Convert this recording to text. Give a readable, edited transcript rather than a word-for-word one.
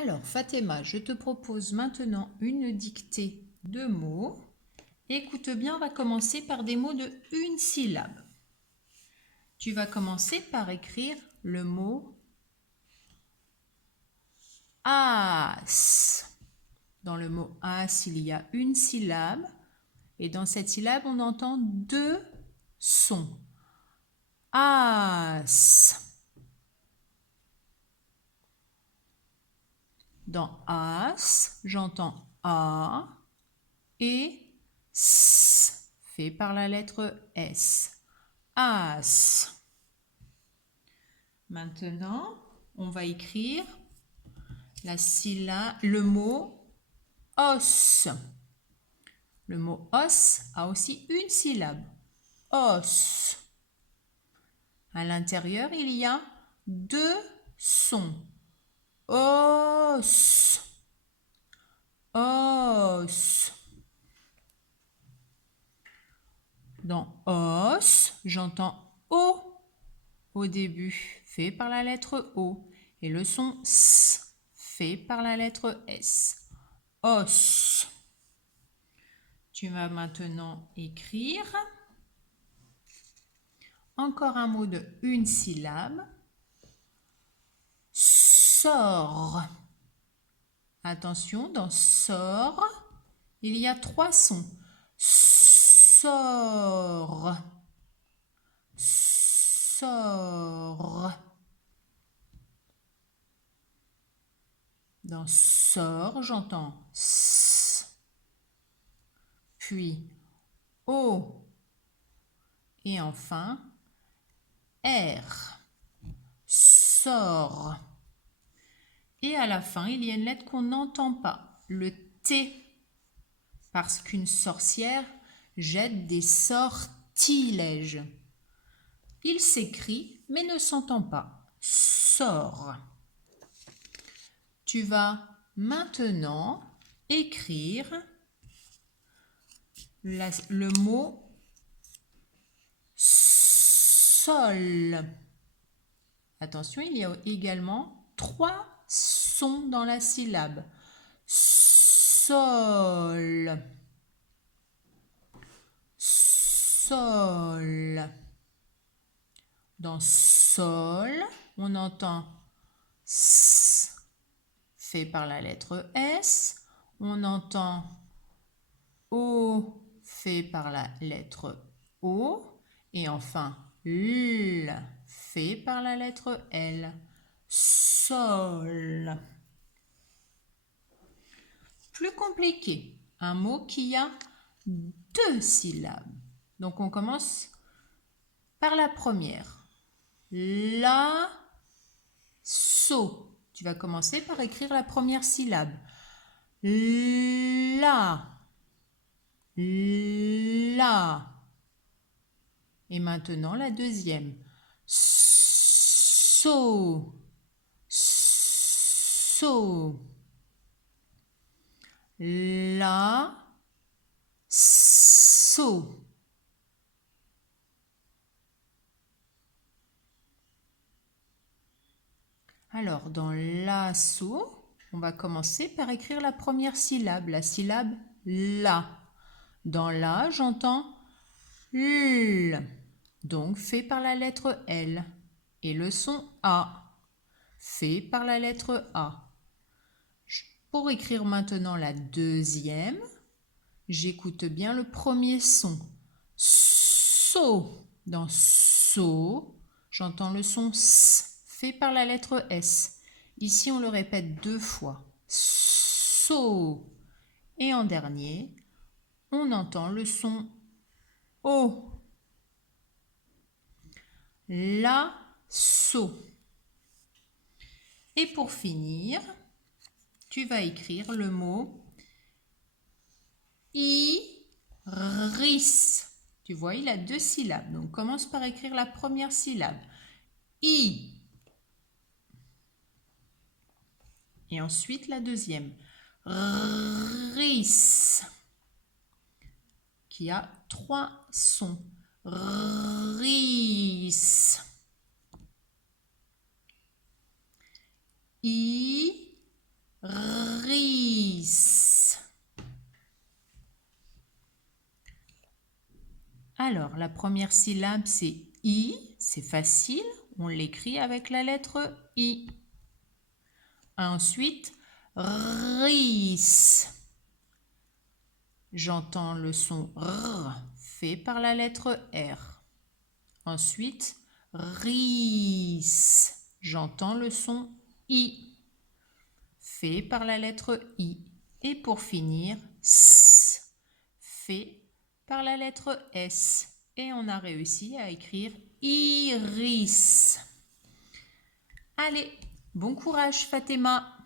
Alors, Fatima, je te propose maintenant une dictée de mots. Écoute bien, on va commencer par des mots de une syllabe. Tu vas commencer par écrire le mot as. Dans le mot as, il y a une syllabe. Et dans cette syllabe, on entend deux sons. As. Dans as, j'entends A et S, fait par la lettre S. As. Maintenant, on va écrire le mot os. Le mot os a aussi une syllabe. Os. À l'intérieur, il y a deux sons. Os. Os. Dans os, j'entends O au début, fait par la lettre O. Et le son S, fait par la lettre S. Os. Tu vas maintenant écrire encore un mot de une syllabe. Sort. Attention, dans sort, il y a trois sons. Sort. Sort. Dans sort, j'entends S, puis O, et enfin R. Sort. Et à la fin, il y a une lettre qu'on n'entend pas, le T, parce qu'une sorcière jette des sortilèges. Il s'écrit, mais ne s'entend pas. Sort. Tu vas maintenant écrire le mot sol. Attention, il y a également trois sons dans la syllabe. Sol. Sol. Dans sol, on entend S, fait par la lettre S. On entend O, fait par la lettre O. Et enfin, L, fait par la lettre L. Sol. Plus compliqué, un mot qui a deux syllabes. Donc on commence par la première. La, so. Tu vas commencer par écrire la première syllabe. La. La. Et maintenant la deuxième. So. So. La. So. Alors, dans l'assaut, on va commencer par écrire la première syllabe, la syllabe la. Dans la, j'entends l, donc fait par la lettre L. Et le son A, fait par la lettre A. Pour écrire maintenant la deuxième, j'écoute bien le premier son. So. Dans so, j'entends le son S, fait par la lettre S. Ici, on le répète deux fois. So. Et en dernier, on entend le son O. La, so. Et pour finir, tu vas écrire le mot iris. Tu vois, il a deux syllabes. Donc, commence par écrire la première syllabe. I. Et ensuite la deuxième. Ris. Qui a trois sons. Ris. Alors, la première syllabe, c'est I. C'est facile. On l'écrit avec la lettre I. Ensuite, RIS. J'entends le son R fait par la lettre R. Ensuite, RIS. J'entends le son I fait par la lettre I. Et pour finir, S fait par la lettre S. Et on a réussi à écrire iris. Allez, bon courage Fatima!